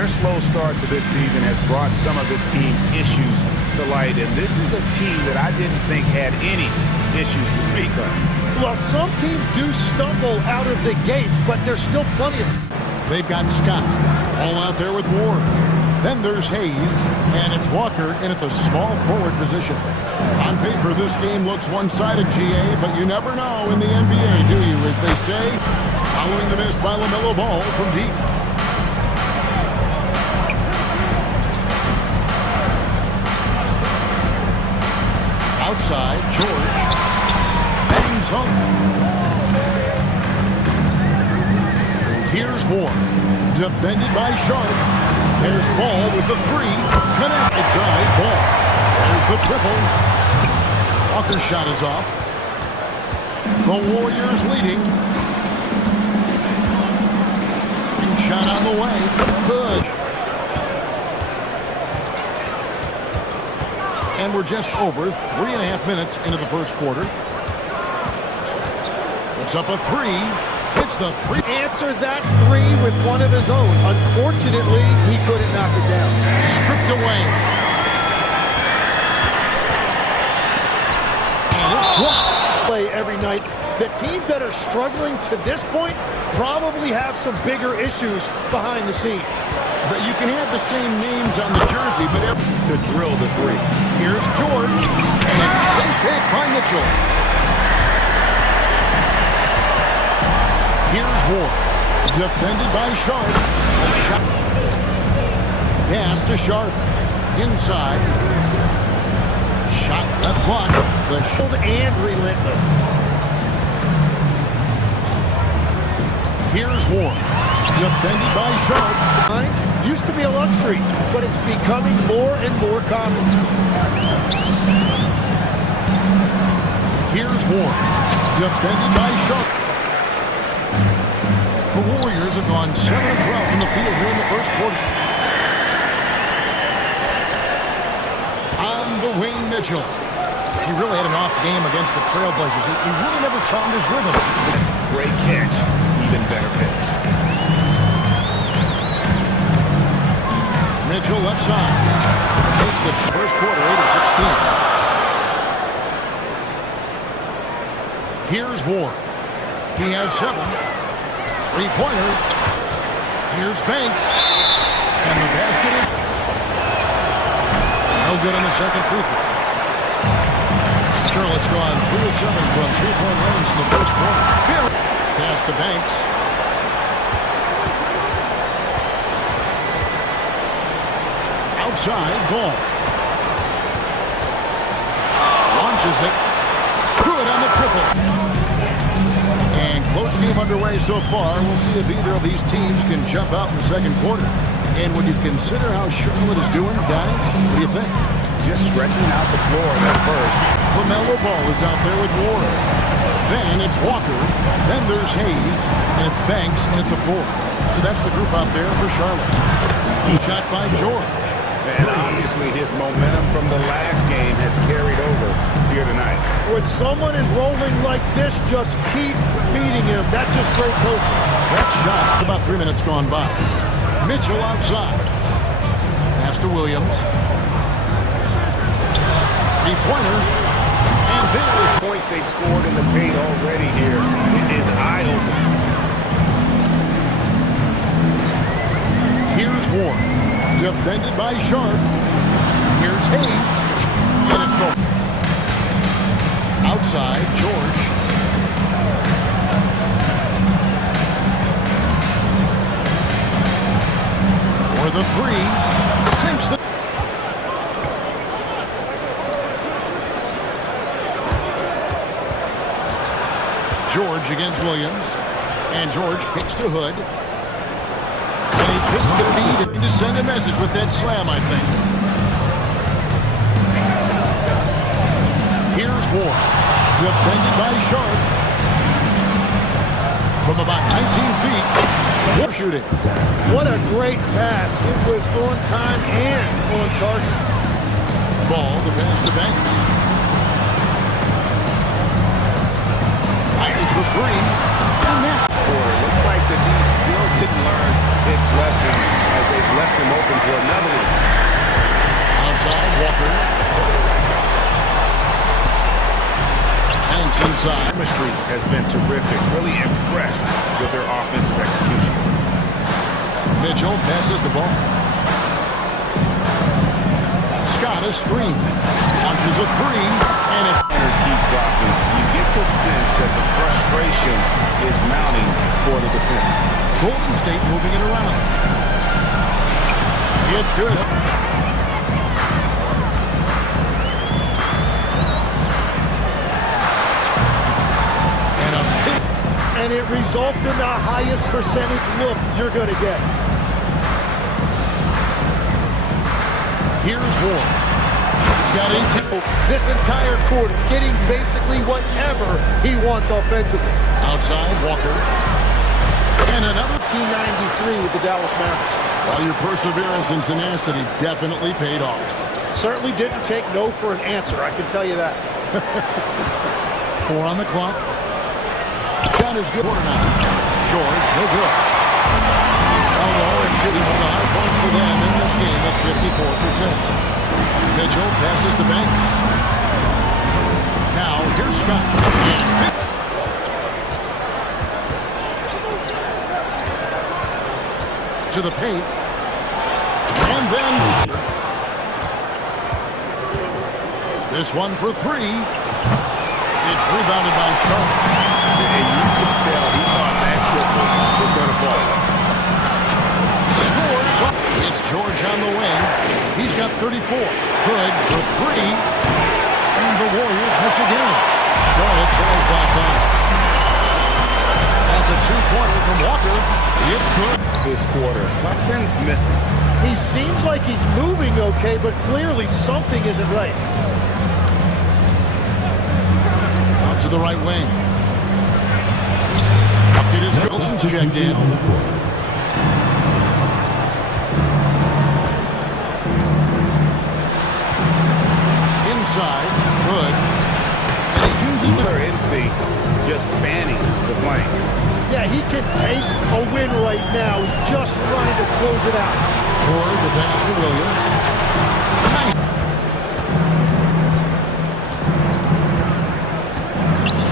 their slow start to this season has brought some of this team's issues to light, and this is a team that I didn't think had any issues to speak of. Well, some teams do stumble out of the gates, but there's still plenty of them. They've got Scott all out there with Ward. Then there's Hayes, and it's Walker in at the small forward position. On paper, this game looks one-sided, GA, but you never know in the NBA, do you, as they say? Following the miss by LaMelo Ball from deep. Outside, George bangs home. Here's Moore, defended by Sharp. There's Ball with the three. Connect inside. Ball. There's the triple. Walker's shot is off. The Warriors leading. And shot on the way. Good. And we're just over 3.5 minutes into the first quarter. Puts up a three. Hits the three. Answer that three with one of his own. Unfortunately, he couldn't knock it down. Stripped away. And it's blocked. Play every night. The teams that are struggling to this point probably have some bigger issues behind the scenes. But you can have the same names on the jersey, but to drill the three. Here's George. And it's hit by Mitchell. Here's Ward, defended by Sharp. Pass to Sharp, inside. Shot left block. The Cold and relentless. Here's Ward, defended by Sharp. Used to be a luxury, but it's becoming more and more common. Here's Ward, defended by Sharp. The Warriors have gone 7-12 from the field here in the first quarter. On the wing, Mitchell. He really had an off game against the Trailblazers. He really never found his rhythm. Great catch. Even better finish. Mitchell left side. Takes the first quarter 8 of 16. Here's Ward. He has 7. Three-pointer. Here's Banks. And the basket is no good on the second free throw. Charlotte's gone 3 of 7 from three-point range in the first quarter. Pass to Banks. Outside, Ball. Launches it. Good on the triple. And close game underway so far. We'll see if either of these teams can jump out in the second quarter. And when you consider how Charlotte is doing, guys, what do you think? Just stretching out the floor at first. LaMelo Ball is out there with Ward. Then it's Walker. Then there's Hayes. And it's Banks in at the 4. So that's the group out there for Charlotte. Shot by George. And obviously his momentum from the last game has carried over here tonight. When someone is rolling like this, just keep feeding him. That's just great coaching. That shot, about 3 minutes gone by. Mitchell outside. Pass to Williams. Three-pointer. And there's points they've scored in the paint already here. It is eye-opening. Here's Ward. Defended by Sharp. Here's Hayes. And it's no. Outside, George. For the three. Sinks the. George against Williams. And George kicks to Hood. And he takes the feed to send a message with that slam, I think. Here's Ward. Defended by Sharp. From about 19 feet. Ward shooting. What a great pass. It was on time and on target. Ball, the pass to Banks. Fires the three. And that. Looks like the D still didn't learn its lesson as they've left inside. Chemistry has been terrific. Really impressed with their offensive execution. Mitchell passes the ball. Scott a screen. Launches a three. And it Keep dropping. You get the sense that the frustration is mounting for the defense. Golden State moving it around. It's good. And it results in the highest percentage look you're going to get. Here's Ward. Got 18. This entire quarter getting basically whatever he wants offensively. Outside, Walker. And another 1993 with the Dallas Mavericks. Well, your perseverance and tenacity definitely paid off. Certainly didn't take no for an answer, I can tell you that. 4 on the clock. Shot is good. George, no good. Elmore and shooting one of the high points for them in this game at 54%. Mitchell passes to Banks. Now, here's Scott. To the paint. And then this one for 3. It's rebounded by Sharp. And you could tell he thought that triple was going to fall. Scores. It's George on the wing. He's got 34. Good for 3. And the Warriors miss again. Charlotte throws back on. That's a 2-pointer from Walker. It's good. This quarter, something's missing. He seems like he's moving okay, but clearly something isn't right. Out to the right wing. It is Wilson's checked in. Inside, good. And he uses Her instinct just fanning the flame. Yeah, he can taste a win right now. He's just trying to close it out. Ford the pass to Williams.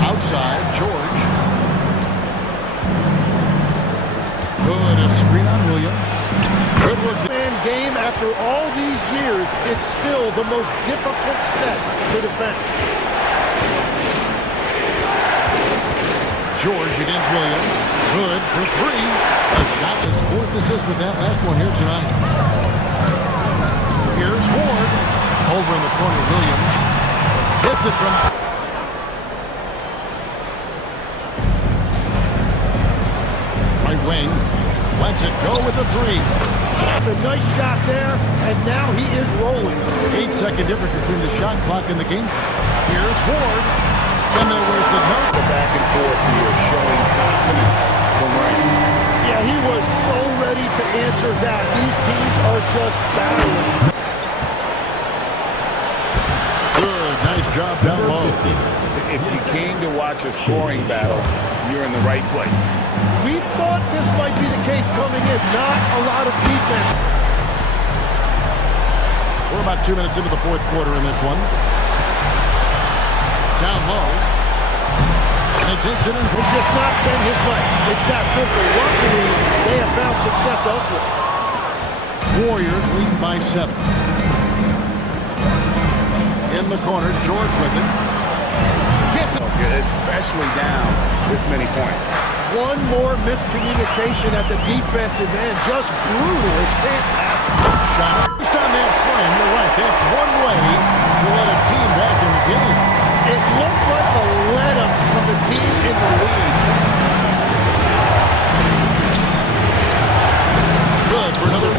Outside, George. Good, a screen on Williams. Good work. Man, game after all these years, it's still the most difficult set to defend. George against Williams. Good for 3. A shot. His 4th assist with that last one here tonight. Here's Ward. Over in the corner, Williams. Hits it from... right wing. Lets it go with the 3. That's a nice shot there, and now he is rolling. 8-second difference between the shot clock and the game. Here's Ward. And then where's the note? The back and forth here showing confidence from Rain. Yeah, he was so ready to answer that. These teams are just battling. Good, nice job down low. If you came to watch a scoring battle, you're in the right place. We thought this might be the case coming in. Not a lot of defense. We're about 2 minutes into the 4th quarter in this one. Down low. And it takes it in. It's just not been his night. It's that simple. Luckily, they have found success elsewhere. Warriors leading by 7. In the corner, George with it. Gets it. Especially down this many points. One more miscommunication at the defensive end. Just brutal. It can't happen. Shots. Just on that slam, you're right. That's one way to let a team back in the game. It looked like a let-up from the team in the lead. Good for another.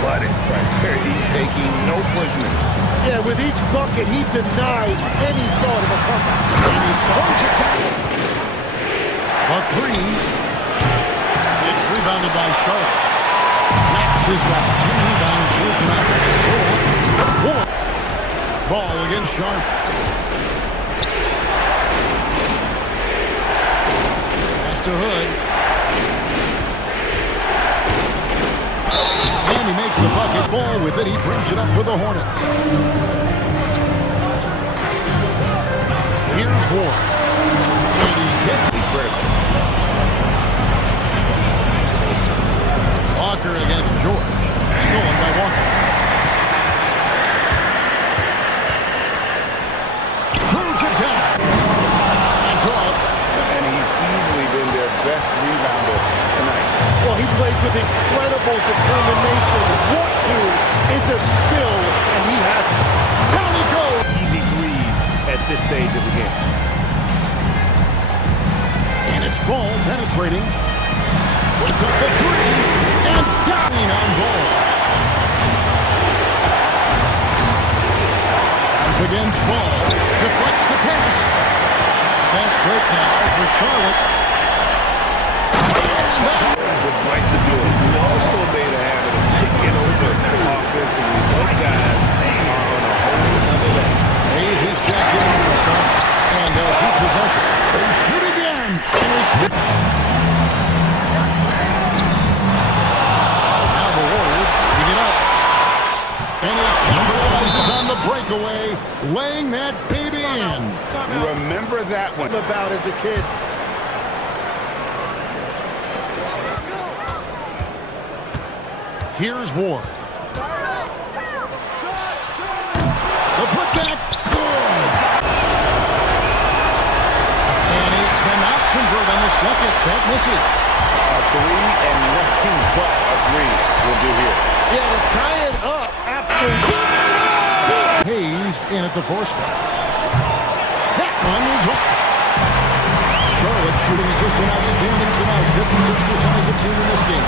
Blooded right there. He's taking no prisoners. Yeah, with each bucket, he denies any thought of a comeback. And he throws it down. A 3. It's rebounded by Sharp. Max has got 10 rebounds here tonight. Ball against Sharp. Pass to Hood. And he makes the bucket. Ball with it. He brings it up for the Hornets. Here's Ward. And he hits it. Critical. Walker against George. Stolen by Walker. Throws it down. That's off. And he's easily been their best rebounder tonight. Well, he plays with incredible determination. What to is a skill, and he has it. Down he goes. Easy threes at this stage of the game. And it's Ball penetrating. Puts up the three. And diving on Ball. Up against Ball. Deflects the pass. Fast break now for Charlotte. Would like to do it. You also made a habit of taking over offensively. Those guys are on a whole other level. Hayes is checked in for Charlotte. And they'll keep possession. They shoot again. And they hit. Now the Warriors pick it up. And he capitalizes on the breakaway, laying that baby in. Remember that one. About as a kid. Here's Ward. The putback, good. And he cannot convert on the second. That misses. A three and nothing but a three will do here. Yeah, to tie it up, absolutely. Hayes in at the 4 spot. That one is off. Charlotte shooting has just been outstanding tonight. 56% as a team in this game.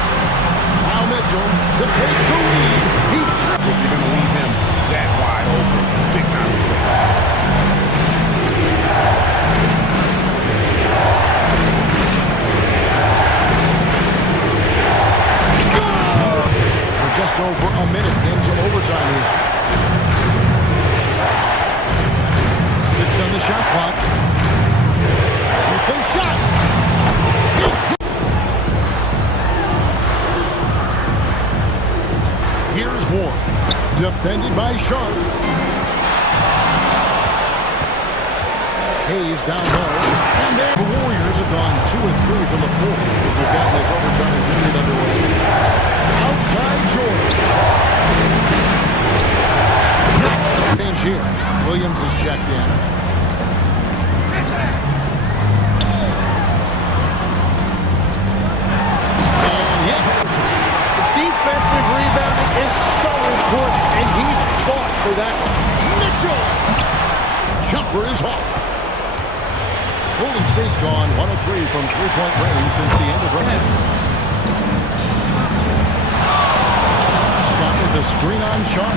Now Mitchell to take the lead. He If you're going to leave him that wide open, big time mistake. We're just over a minute into overtime here. 6 on the shot clock. With the shot. Here's Ward. Defended by Sharp. Hayes down low. And then the Warriors have gone 2 of 3 from the floor as we've got this overtime period underway. Outside Jordan. Change here. Williams is checked in. And hit. Defensive rebounding is so important, and he fought for that. Mitchell. Jumper is off. Golden State's gone 1 of 3 from three-point range since the end of the half. Scott with the screen on Sharp.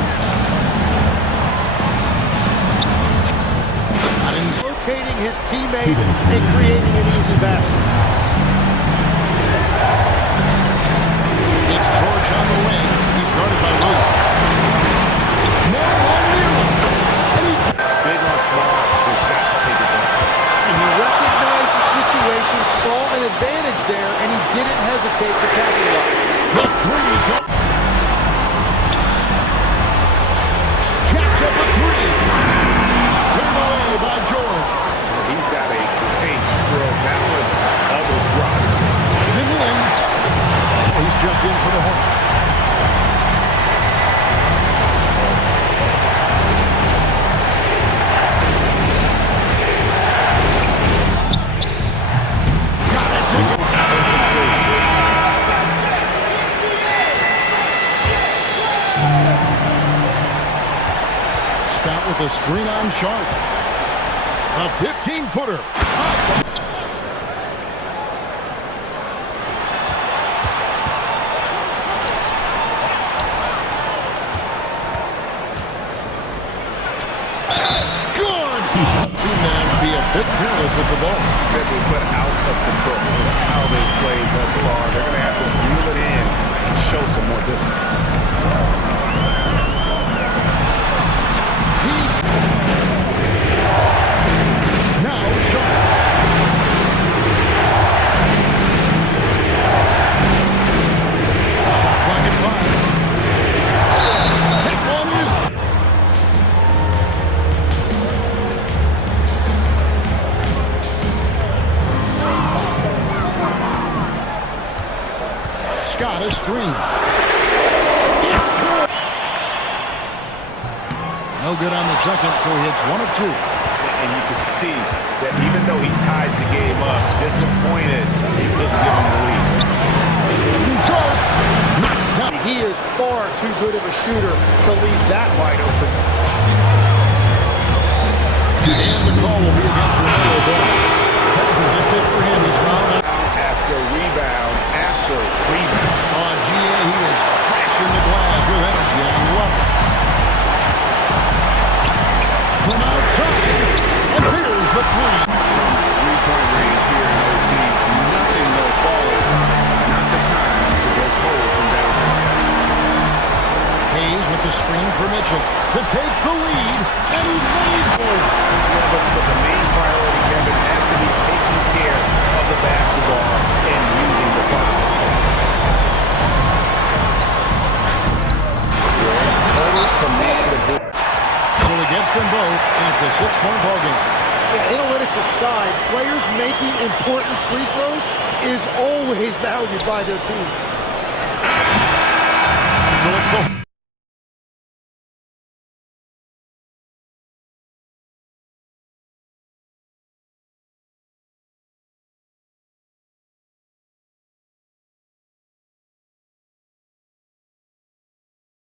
Locating his teammate and creating an easy basket. It's George on the wing. He's guarded by Williams. More on Neal. Big on small. We've got to take it back. And he recognized the situation, saw an advantage there, and he didn't hesitate to capitalize. The three goes. Catch up a three. Cleared away by George. He's got a great stroke. That one almost dropped. Even in. He's jumped in for the Hornets. Scott with a screen on Sharp. A 15-footer. Good. Seen them be a bit careless with the ball. Said they put out of control. That's how they played thus far. They're going to have to reel it in and show some more discipline. Now Sharp. Shot clock at 5. That one is. No good on the second, so he hits 1 of 2. And you can see that even though he ties the game up, disappointed he couldn't give him the lead. He is far too good of a shooter to leave that wide open. And the call will be against Romeo Bell. That's it for him. He's fouled out. After rebound, after rebound. On GA, he is crashing the glass with energy. I love it. From outside, and here's the three. Three-point range here in OT. Nothing will follow. Not the time to go cold from downtown. Hayes with the screen for Mitchell to take the lead, and he lays it. Yeah, but the main priority, Kevin, has to be taking care of the basketball and using the foul. Total command of the... So he gets them both, and it's a 6-point ball game. Yeah, analytics aside, players making important free throws is always valued by their team. So it's the